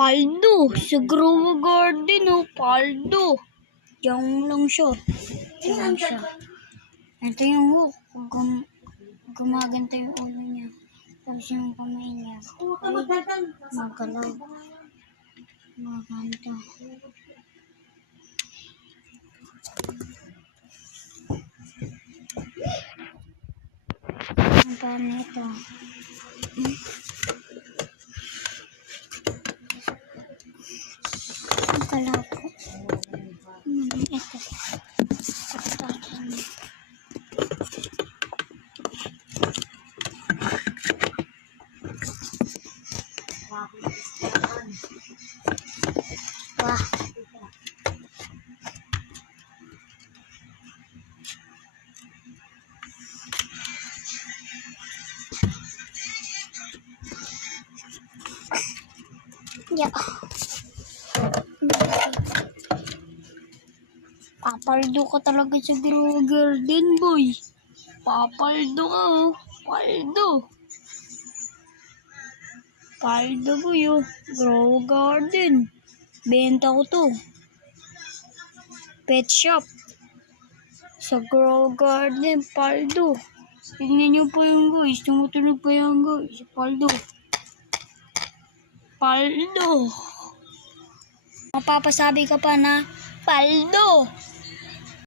Paldo. Sa Grow Garden, oh. Paldo. Diyan lang siya. Diyan siya. Ito yung hook. Gumaganda yung ulo niya. Tapos yung kamay niya. Magalaw. Maganda. Ang paano ito? Ang kalaw ko. Ito. Wah. Yeah. Papaldo ka talaga sa Grow Garden, boy. Papaldo ka, oh. Paldo. Paldo, boy, oh. Grow Garden. Benta ko to. Pet shop. Sa Grow Garden, paldo. Tignan nyo po yung guys. Tumutunog pa yung guys. Paldo. Paldo. Mapapasabi ka pa na paldo.